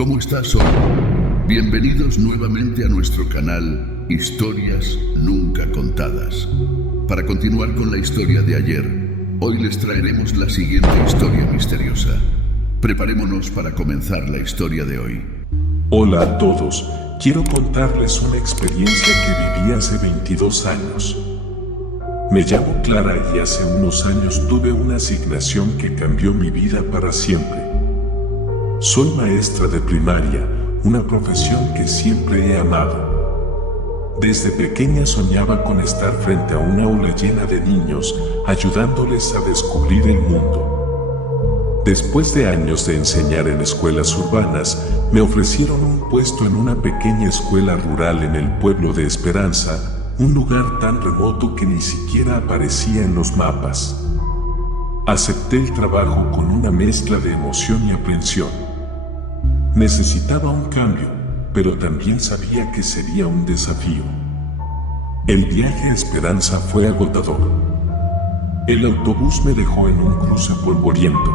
¿Cómo estás hoy? Bienvenidos nuevamente a nuestro canal Historias Nunca Contadas. Para continuar con la historia de ayer, hoy les traeremos la siguiente historia misteriosa. Preparémonos para comenzar la historia de hoy. Hola a todos, quiero contarles una experiencia que viví hace 22 años. Me llamo Clara y hace unos años tuve una asignación que cambió mi vida para siempre. Soy maestra de primaria, una profesión que siempre he amado. Desde pequeña soñaba con estar frente a un aula llena de niños, ayudándoles a descubrir el mundo. Después de años de enseñar en escuelas urbanas, me ofrecieron un puesto en una pequeña escuela rural en el pueblo de Esperanza, un lugar tan remoto que ni siquiera aparecía en los mapas. Acepté el trabajo con una mezcla de emoción y aprensión. Necesitaba un cambio, pero también sabía que sería un desafío. El viaje a Esperanza fue agotador. El autobús me dejó en un cruce polvoriento,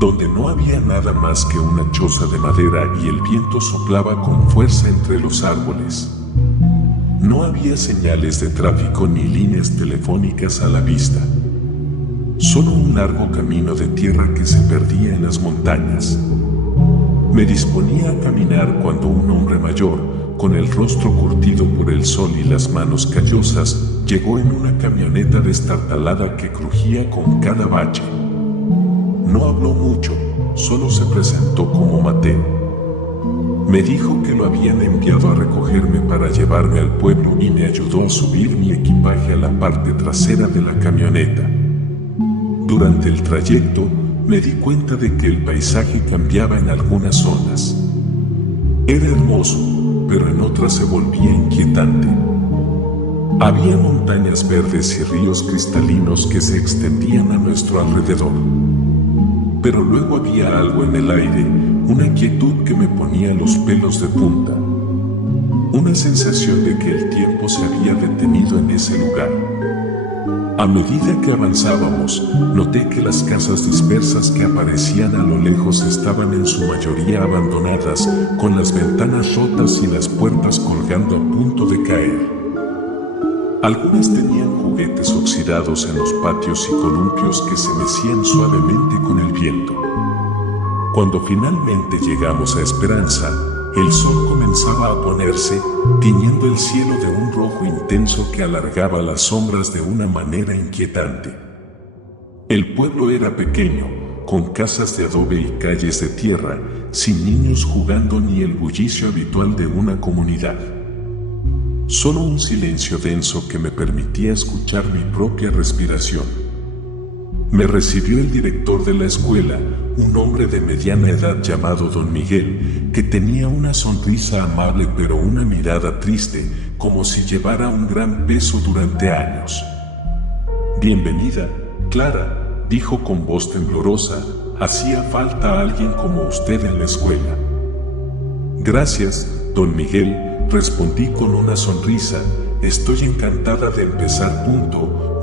donde no había nada más que una choza de madera y el viento soplaba con fuerza entre los árboles. No había señales de tráfico ni líneas telefónicas a la vista. Solo un largo camino de tierra que se perdía en las montañas. Me disponía a caminar cuando un hombre mayor, con el rostro curtido por el sol y las manos callosas, llegó en una camioneta destartalada que crujía con cada bache. No habló mucho, solo se presentó como Mateo. Me dijo que lo habían enviado a recogerme para llevarme al pueblo y me ayudó a subir mi equipaje a la parte trasera de la camioneta. Durante el trayecto, me di cuenta de que el paisaje cambiaba en algunas zonas. Era hermoso, pero en otras se volvía inquietante. Había montañas verdes y ríos cristalinos que se extendían a nuestro alrededor. Pero luego había algo en el aire, una quietud que me ponía los pelos de punta. Una sensación de que el tiempo se había detenido en ese lugar. A medida que avanzábamos, noté que las casas dispersas que aparecían a lo lejos estaban en su mayoría abandonadas, con las ventanas rotas y las puertas colgando a punto de caer. Algunas tenían juguetes oxidados en los patios y columpios que se mecían suavemente con el viento. Cuando finalmente llegamos a Esperanza, el sol comenzaba a ponerse, tiñendo el cielo de un rojo intenso que alargaba las sombras de una manera inquietante. El pueblo era pequeño, con casas de adobe y calles de tierra, sin niños jugando ni el bullicio habitual de una comunidad. Solo un silencio denso que me permitía escuchar mi propia respiración. Me recibió el director de la escuela, un hombre de mediana edad llamado Don Miguel, que tenía una sonrisa amable pero una mirada triste, como si llevara un gran peso durante años. «Bienvenida, Clara», dijo con voz temblorosa, «hacía falta alguien como usted en la escuela». «Gracias, Don Miguel», respondí con una sonrisa, «estoy encantada de empezar».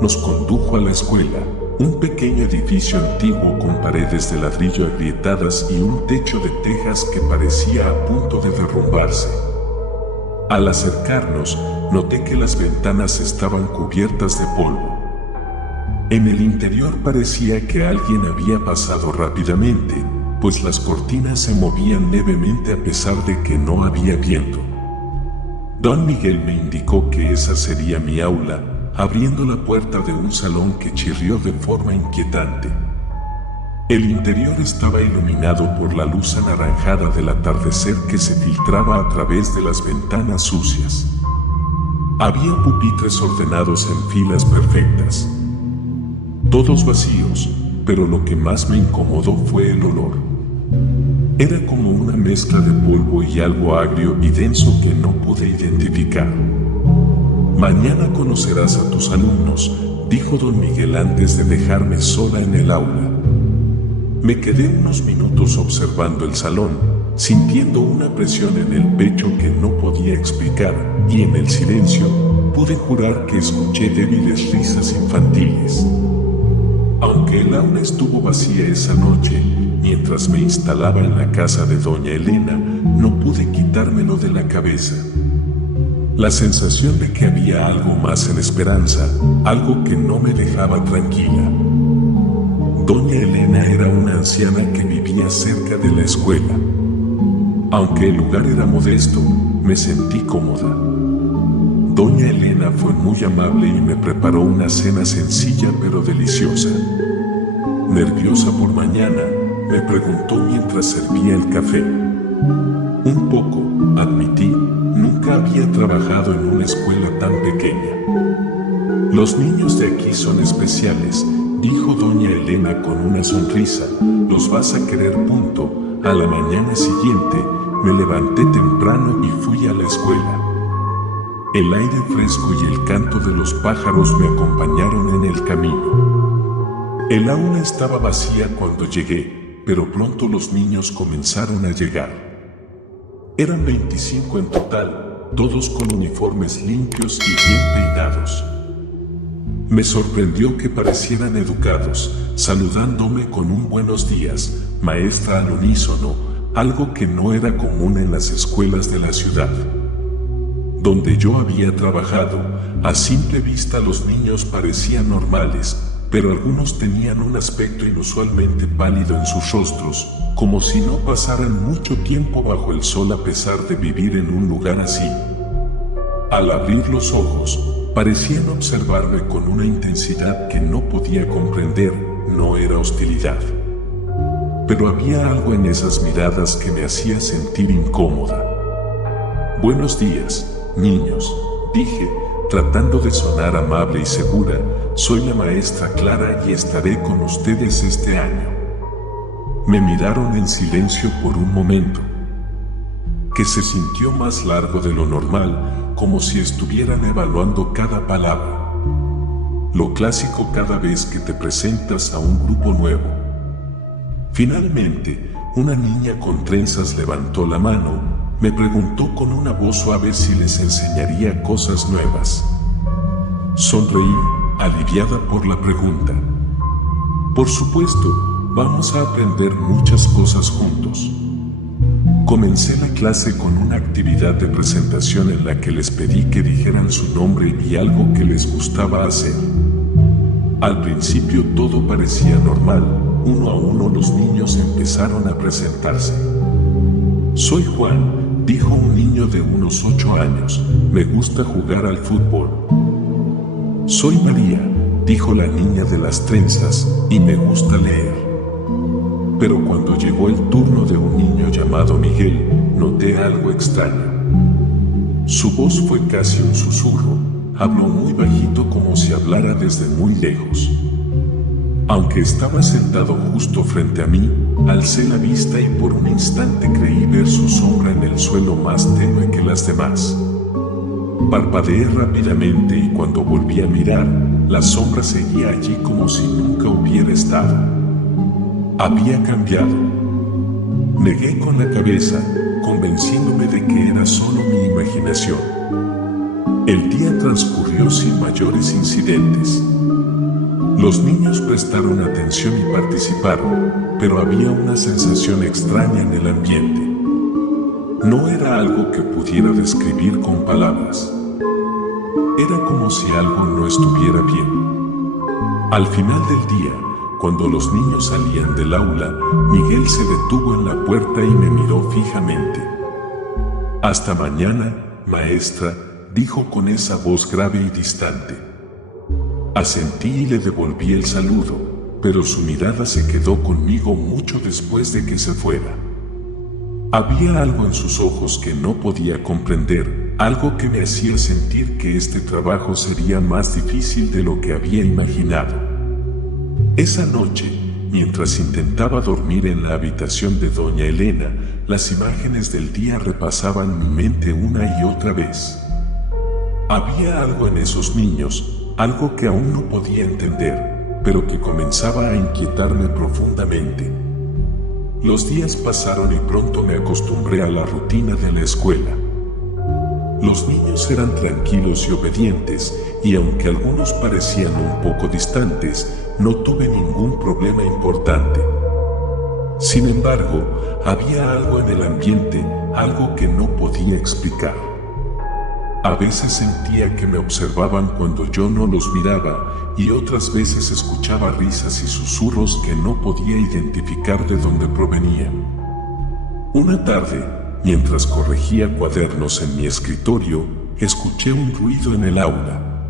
Nos condujo a la escuela. Un pequeño edificio antiguo con paredes de ladrillo agrietadas y un techo de tejas que parecía a punto de derrumbarse. Al acercarnos, noté que las ventanas estaban cubiertas de polvo. En el interior parecía que alguien había pasado rápidamente, pues las cortinas se movían levemente a pesar de que no había viento. Don Miguel me indicó que esa sería mi aula, abriendo la puerta de un salón que chirrió de forma inquietante. El interior estaba iluminado por la luz anaranjada del atardecer que se filtraba a través de las ventanas sucias. Había pupitres ordenados en filas perfectas. Todos vacíos, pero lo que más me incomodó fue el olor. Era como una mezcla de polvo y algo agrio y denso que no pude identificar. «Mañana conocerás a tus alumnos», dijo Don Miguel antes de dejarme sola en el aula. Me quedé unos minutos observando el salón, sintiendo una presión en el pecho que no podía explicar, y en el silencio, pude jurar que escuché débiles risas infantiles. Aunque el aula estuvo vacía esa noche, mientras me instalaba en la casa de doña Elena, no pude quitármelo de la cabeza. La sensación de que había algo más en Esperanza, algo que no me dejaba tranquila. Doña Elena era una anciana que vivía cerca de la escuela. Aunque el lugar era modesto, me sentí cómoda. Doña Elena fue muy amable y me preparó una cena sencilla pero deliciosa. Nerviosa por mañana, me preguntó mientras servía el café. Un poco, admití, nunca había trabajado en una escuela tan pequeña. Los niños de aquí son especiales, dijo doña Elena con una sonrisa. Los vas a querer, punto. A la mañana siguiente, me levanté temprano y fui a la escuela. El aire fresco y el canto de los pájaros me acompañaron en el camino. El aula estaba vacía cuando llegué, pero pronto los niños comenzaron a llegar. Eran 25 en total, todos con uniformes limpios y bien peinados. Me sorprendió que parecieran educados, saludándome con un buenos días, maestra al unísono, algo que no era común en las escuelas de la ciudad. Donde yo había trabajado, a simple vista los niños parecían normales, pero algunos tenían un aspecto inusualmente pálido en sus rostros, como si no pasaran mucho tiempo bajo el sol a pesar de vivir en un lugar así. Al abrir los ojos, parecían observarme con una intensidad que no podía comprender. No era hostilidad. Pero había algo en esas miradas que me hacía sentir incómoda. Buenos días, niños, dije, tratando de sonar amable y segura. Soy la maestra Clara y estaré con ustedes este año. Me miraron en silencio por un momento, que se sintió más largo de lo normal, como si estuvieran evaluando cada palabra. Lo clásico cada vez que te presentas a un grupo nuevo. Finalmente, una niña con trenzas levantó la mano, me preguntó con una voz suave si les enseñaría cosas nuevas. Sonreí, aliviada por la pregunta. Por supuesto, vamos a aprender muchas cosas juntos. Comencé la clase con una actividad de presentación en la que les pedí que dijeran su nombre y algo que les gustaba hacer. Al principio todo parecía normal, uno a uno los niños empezaron a presentarse. Soy Juan, dijo un niño de unos 8 años, me gusta jugar al fútbol. Soy María, dijo la niña de las trenzas, y me gusta leer. Pero cuando llegó el turno de un niño llamado Miguel, noté algo extraño. Su voz fue casi un susurro, habló muy bajito como si hablara desde muy lejos. Aunque estaba sentado justo frente a mí, alcé la vista y por un instante creí ver su sombra en el suelo más tenue que las demás. Parpadeé rápidamente y cuando volví a mirar, la sombra seguía allí como si nunca hubiera estado. Había cambiado. Negué con la cabeza, convenciéndome de que era solo mi imaginación. El día transcurrió sin mayores incidentes. Los niños prestaron atención y participaron, pero había una sensación extraña en el ambiente. No era algo que pudiera describir con palabras. Era como si algo no estuviera bien. Al final del día, cuando los niños salían del aula, Miguel se detuvo en la puerta y me miró fijamente. Hasta mañana, maestra, dijo con esa voz grave y distante. Asentí y le devolví el saludo, pero su mirada se quedó conmigo mucho después de que se fuera. Había algo en sus ojos que no podía comprender, algo que me hacía sentir que este trabajo sería más difícil de lo que había imaginado. Esa noche, mientras intentaba dormir en la habitación de doña Elena, las imágenes del día repasaban mi mente una y otra vez. Había algo en esos niños, algo que aún no podía entender, pero que comenzaba a inquietarme profundamente. Los días pasaron y pronto me acostumbré a la rutina de la escuela. Los niños eran tranquilos y obedientes, y aunque algunos parecían un poco distantes, no tuve ningún problema importante. Sin embargo, había algo en el ambiente, algo que no podía explicar. A veces sentía que me observaban cuando yo no los miraba, y otras veces escuchaba risas y susurros que no podía identificar de dónde provenían. Una tarde, mientras corregía cuadernos en mi escritorio, escuché un ruido en el aula.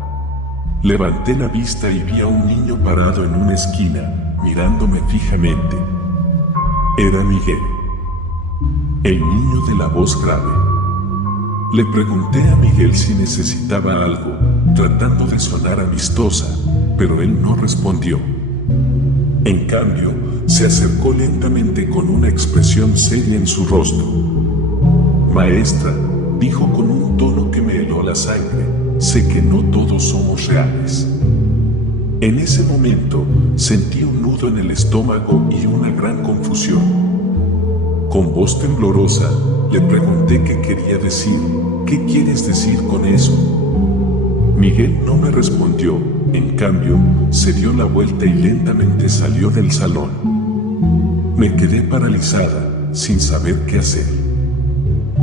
Levanté la vista y vi a un niño parado en una esquina, mirándome fijamente. Era Miguel, el niño de la voz grave. Le pregunté a Miguel si necesitaba algo, tratando de sonar amistosa, pero él no respondió. En cambio, se acercó lentamente con una expresión seria en su rostro. «Maestra», dijo con un tono que me heló la sangre, «sé que no todos somos reales». En ese momento, sentí un nudo en el estómago y una gran confusión. Con voz temblorosa, le pregunté qué quería decir. «¿Qué quieres decir con eso?». Miguel no me respondió, en cambio, se dio la vuelta y lentamente salió del salón. Me quedé paralizada, sin saber qué hacer.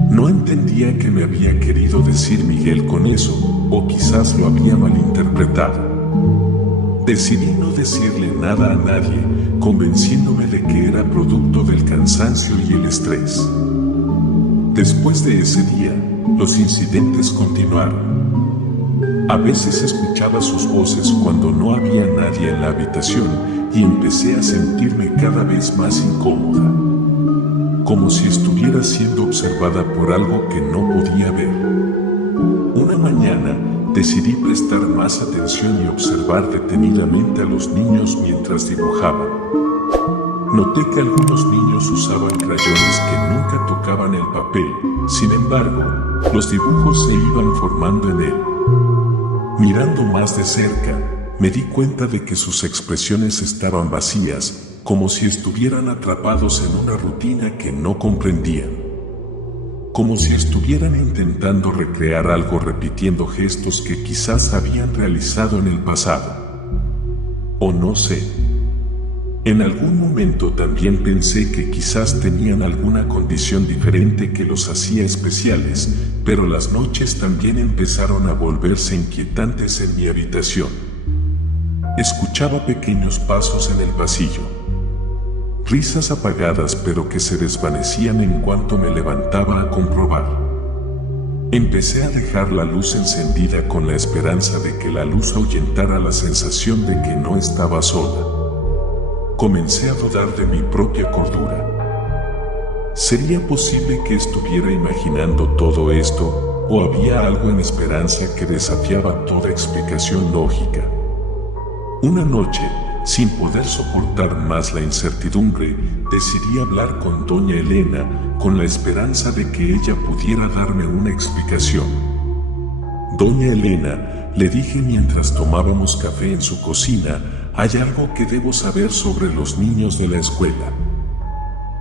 No entendía qué me había querido decir Miguel con eso, o quizás lo había malinterpretado. Decidí no decirle nada a nadie, convenciéndome de que era producto del cansancio y el estrés. Después de ese día, los incidentes continuaron. A veces escuchaba sus voces cuando no había nadie en la habitación y empecé a sentirme cada vez más incómoda, como si estuviera siendo observada por algo que no podía ver. Una mañana decidí prestar más atención y observar detenidamente a los niños mientras dibujaban. Noté que algunos niños usaban crayones que nunca tocaban el papel, sin embargo, los dibujos se iban formando en él. Mirando más de cerca, me di cuenta de que sus expresiones estaban vacías, como si estuvieran atrapados en una rutina que no comprendían. Como si estuvieran intentando recrear algo repitiendo gestos que quizás habían realizado en el pasado. O no sé. En algún momento también pensé que quizás tenían alguna condición diferente que los hacía especiales, pero las noches también empezaron a volverse inquietantes en mi habitación. Escuchaba pequeños pasos en el pasillo. Risas apagadas pero que se desvanecían en cuanto me levantaba a comprobar. Empecé a dejar la luz encendida con la esperanza de que la luz ahuyentara la sensación de que no estaba sola. Comencé a dudar de mi propia cordura. ¿Sería posible que estuviera imaginando todo esto, o había algo en Esperanza que desafiaba toda explicación lógica? Una noche, sin poder soportar más la incertidumbre, decidí hablar con doña Elena, con la esperanza de que ella pudiera darme una explicación. Doña Elena, le dije mientras tomábamos café en su cocina, hay algo que debo saber sobre los niños de la escuela.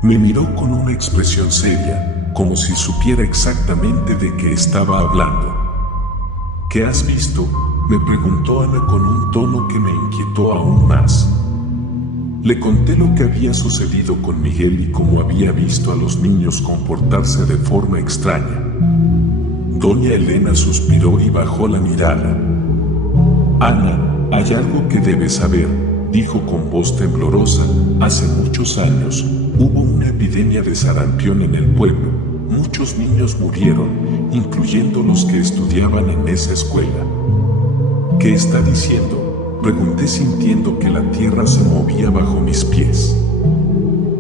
Me miró con una expresión seria, como si supiera exactamente de qué estaba hablando. ¿Qué has visto?, me preguntó Ana con un tono que me inquietó aún más. Le conté lo que había sucedido con Miguel y cómo había visto a los niños comportarse de forma extraña. Doña Elena suspiró y bajó la mirada. Ana, hay algo que debes saber, dijo con voz temblorosa. Hace muchos años, hubo una epidemia de sarampión en el pueblo. Muchos niños murieron, incluyendo los que estudiaban en esa escuela. ¿Qué está diciendo?, pregunté sintiendo que la tierra se movía bajo mis pies.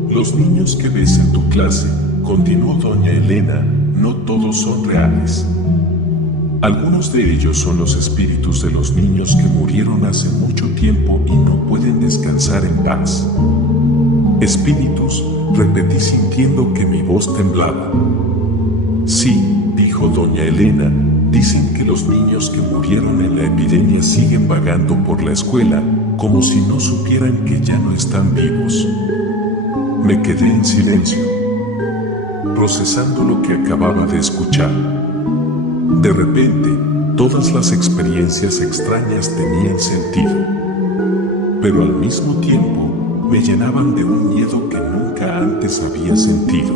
Los niños que ves en tu clase, continuó doña Elena, no todos son reales. Algunos de ellos son los espíritus de los niños que murieron hace mucho tiempo y no pueden descansar en paz. Espíritus, repetí sintiendo que mi voz temblaba. Sí, dijo doña Elena, dicen que los niños que murieron en la epidemia siguen vagando por la escuela, como si no supieran que ya no están vivos. Me quedé en silencio, procesando lo que acababa de escuchar. De repente, todas las experiencias extrañas tenían sentido, pero al mismo tiempo me llenaban de un miedo que nunca antes había sentido.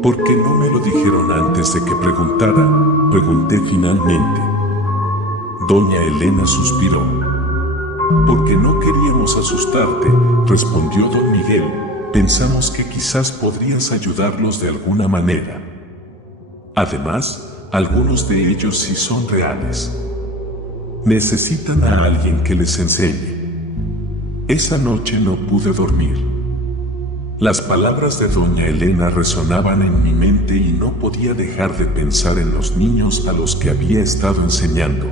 ¿Por qué no me lo dijeron antes de que preguntara? Pregunté finalmente. Doña Elena suspiró. Porque no queríamos asustarte, respondió don Miguel. Pensamos que quizás podrías ayudarlos de alguna manera. Además, algunos de ellos sí son reales. Necesitan a alguien que les enseñe. Esa noche no pude dormir. Las palabras de doña Elena resonaban en mi mente y no podía dejar de pensar en los niños a los que había estado enseñando.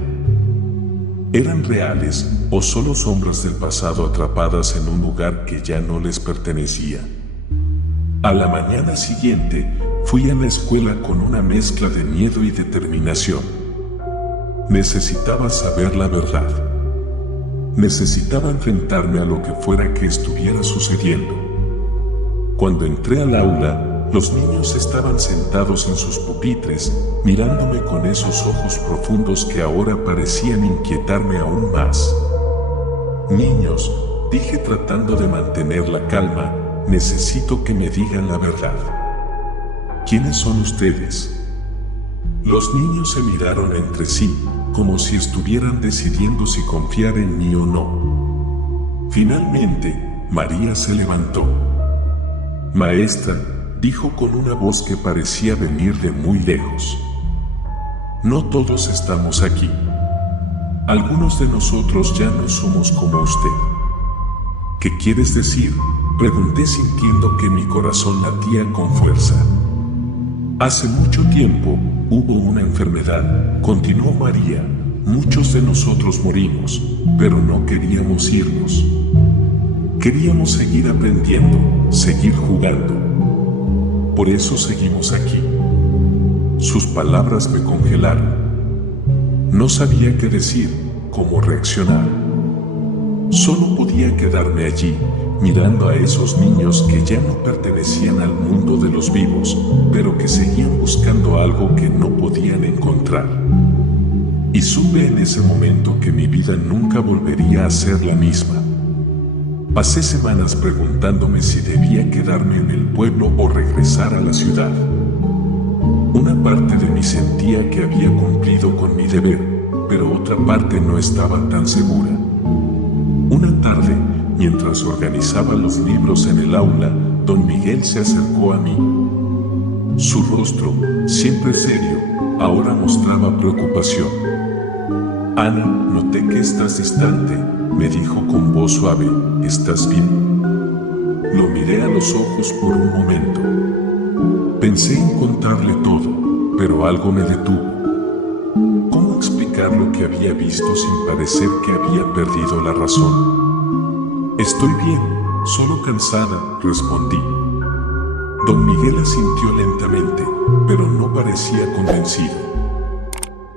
¿Eran reales o solo sombras del pasado atrapadas en un lugar que ya no les pertenecía? A la mañana siguiente, fui a la escuela con una mezcla de miedo y determinación. Necesitaba saber la verdad. Necesitaba enfrentarme a lo que fuera que estuviera sucediendo. Cuando entré al aula, los niños estaban sentados en sus pupitres, mirándome con esos ojos profundos que ahora parecían inquietarme aún más. Niños, dije tratando de mantener la calma, necesito que me digan la verdad. ¿Quiénes son ustedes? Los niños se miraron entre sí, como si estuvieran decidiendo si confiar en mí o no. Finalmente, María se levantó. Maestra, dijo con una voz que parecía venir de muy lejos. No todos estamos aquí. Algunos de nosotros ya no somos como usted. ¿Qué quieres decir? Pregunté sintiendo que mi corazón latía con fuerza. Hace mucho tiempo hubo una enfermedad, continuó María. Muchos de nosotros morimos, pero no queríamos irnos. Queríamos seguir aprendiendo, seguir jugando. Por eso seguimos aquí. Sus palabras me congelaron. No sabía qué decir, cómo reaccionar. Solo podía quedarme allí, mirando a esos niños que ya no pertenecían al mundo de los vivos, pero que seguían buscando algo que no podían encontrar. Y supe en ese momento que mi vida nunca volvería a ser la misma. Pasé semanas preguntándome si debía quedarme en el pueblo o regresar a la ciudad. Una parte de mí sentía que había cumplido con mi deber, pero otra parte no estaba tan segura. Una tarde, mientras organizaba los libros en el aula, don Miguel se acercó a mí. Su rostro, siempre serio, ahora mostraba preocupación. Ana, noté que estás distante, me dijo con voz suave. ¿Estás bien? Lo miré a los ojos por un momento. Pensé en contarle todo, pero algo me detuvo. ¿Cómo explicar lo que había visto sin parecer que había perdido la razón? Estoy bien, solo cansada, respondí. Don Miguel asintió lentamente, pero no parecía convencido.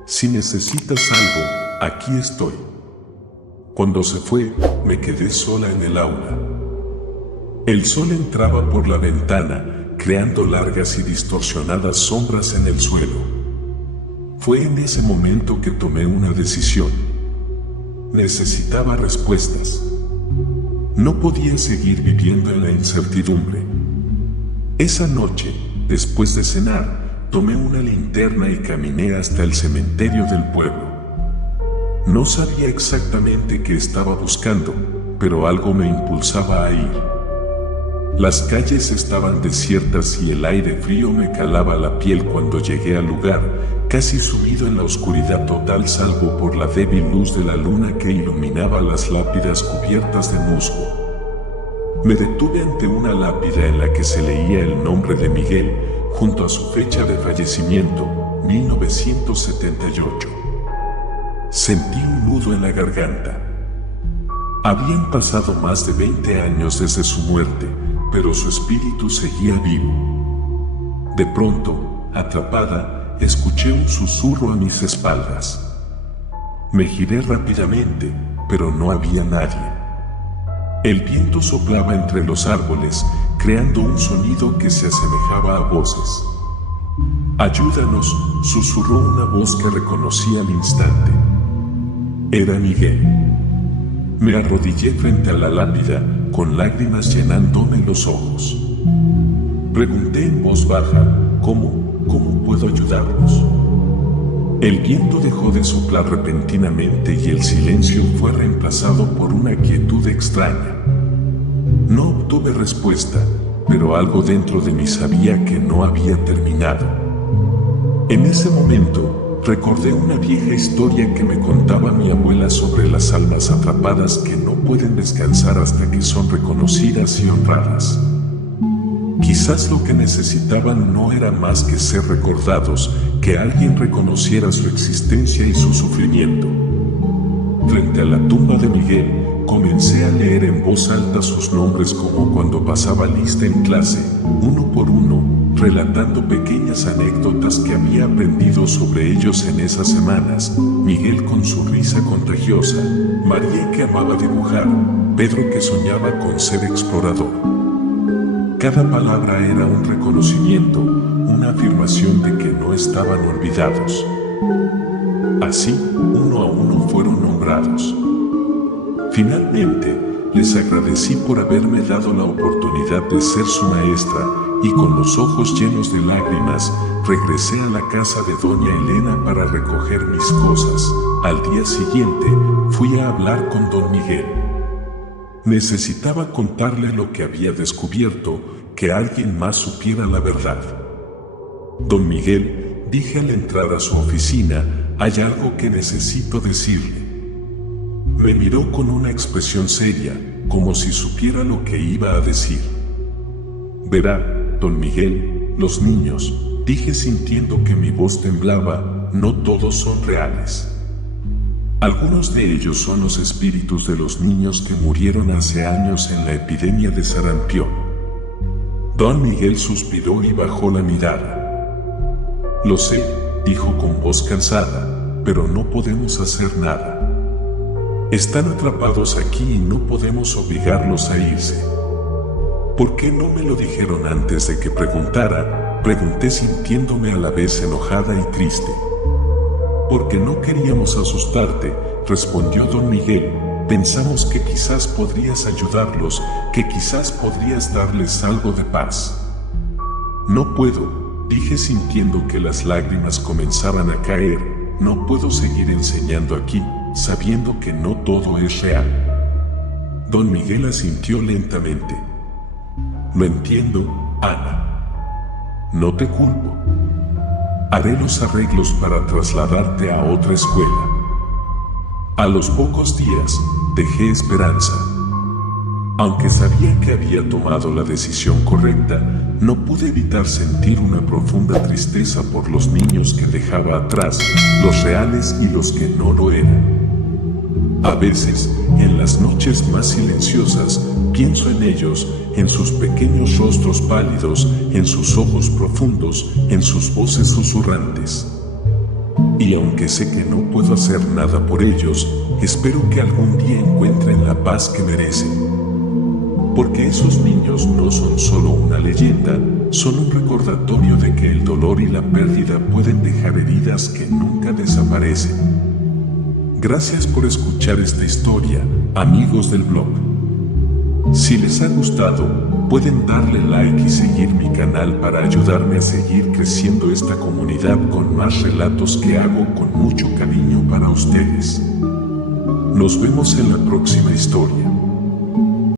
Si necesitas algo, aquí estoy. Cuando se fue, me quedé sola en el aula. El sol entraba por la ventana, creando largas y distorsionadas sombras en el suelo. Fue en ese momento que tomé una decisión. Necesitaba respuestas. No podía seguir viviendo en la incertidumbre. Esa noche, después de cenar, tomé una linterna y caminé hasta el cementerio del pueblo. No sabía exactamente qué estaba buscando, pero algo me impulsaba a ir. Las calles estaban desiertas y el aire frío me calaba la piel cuando llegué al lugar, casi sumido en la oscuridad total salvo por la débil luz de la luna que iluminaba las lápidas cubiertas de musgo. Me detuve ante una lápida en la que se leía el nombre de Miguel, junto a su fecha de fallecimiento, 1978. Sentí un nudo en la garganta. Habían pasado más de 20 años desde su muerte, pero su espíritu seguía vivo. De pronto, atrapada, escuché un susurro a mis espaldas. Me giré rápidamente, pero no había nadie. El viento soplaba entre los árboles, creando un sonido que se asemejaba a voces. «Ayúdanos», susurró una voz que reconocí al instante. Era Miguel. Me arrodillé frente a la lápida, con lágrimas llenándome los ojos. Pregunté en voz baja, ¿cómo puedo ayudarlos? El viento dejó de soplar repentinamente y el silencio fue reemplazado por una quietud extraña. No obtuve respuesta, pero algo dentro de mí sabía que no había terminado. En ese momento, recordé una vieja historia que me contaba mi abuela sobre las almas atrapadas que no pueden descansar hasta que son reconocidas y honradas. Quizás lo que necesitaban no era más que ser recordados, que alguien reconociera su existencia y su sufrimiento. Frente a la tumba de Miguel, comencé a leer en voz alta sus nombres como cuando pasaba lista en clase, uno por uno, relatando pequeñas anécdotas que había aprendido sobre ellos en esas semanas. Miguel con su risa contagiosa, María que amaba dibujar, Pedro que soñaba con ser explorador. Cada palabra era un reconocimiento, una afirmación de que no estaban olvidados. Así, uno a uno fueron nombrados. Finalmente, les agradecí por haberme dado la oportunidad de ser su maestra y con los ojos llenos de lágrimas, regresé a la casa de doña Elena para recoger mis cosas. Al día siguiente, fui a hablar con don Miguel. Necesitaba contarle lo que había descubierto, que alguien más supiera la verdad. Don Miguel, dije al entrar a su oficina, hay algo que necesito decirle. Me miró con una expresión seria, como si supiera lo que iba a decir. Verá, don Miguel, los niños, dije sintiendo que mi voz temblaba, no todos son reales. Algunos de ellos son los espíritus de los niños que murieron hace años en la epidemia de sarampión. Don Miguel suspiró y bajó la mirada. Lo sé, dijo con voz cansada, pero no podemos hacer nada. Están atrapados aquí y no podemos obligarlos a irse. ¿Por qué no me lo dijeron antes de que preguntara? Pregunté sintiéndome a la vez enojada y triste. Porque no queríamos asustarte, respondió don Miguel. Pensamos que quizás podrías ayudarlos, que quizás podrías darles algo de paz. No puedo, dije sintiendo que las lágrimas comenzaban a caer. No puedo seguir enseñando aquí, sabiendo que no todo es real. Don Miguel asintió lentamente. Lo entiendo, Ana. No te culpo. Haré los arreglos para trasladarte a otra escuela. A los pocos días, dejé esperanza. Aunque sabía que había tomado la decisión correcta, no pude evitar sentir una profunda tristeza por los niños que dejaba atrás, los reales y los que no lo eran. A veces, en las noches más silenciosas, pienso en ellos, en sus pequeños rostros pálidos, en sus ojos profundos, en sus voces susurrantes. Y aunque sé que no puedo hacer nada por ellos, espero que algún día encuentren la paz que merecen. Porque esos niños no son solo una leyenda, son un recordatorio de que el dolor y la pérdida pueden dejar heridas que nunca desaparecen. Gracias por escuchar esta historia, amigos del blog. Si les ha gustado, pueden darle like y seguir mi canal para ayudarme a seguir creciendo esta comunidad con más relatos que hago con mucho cariño para ustedes. Nos vemos en la próxima historia.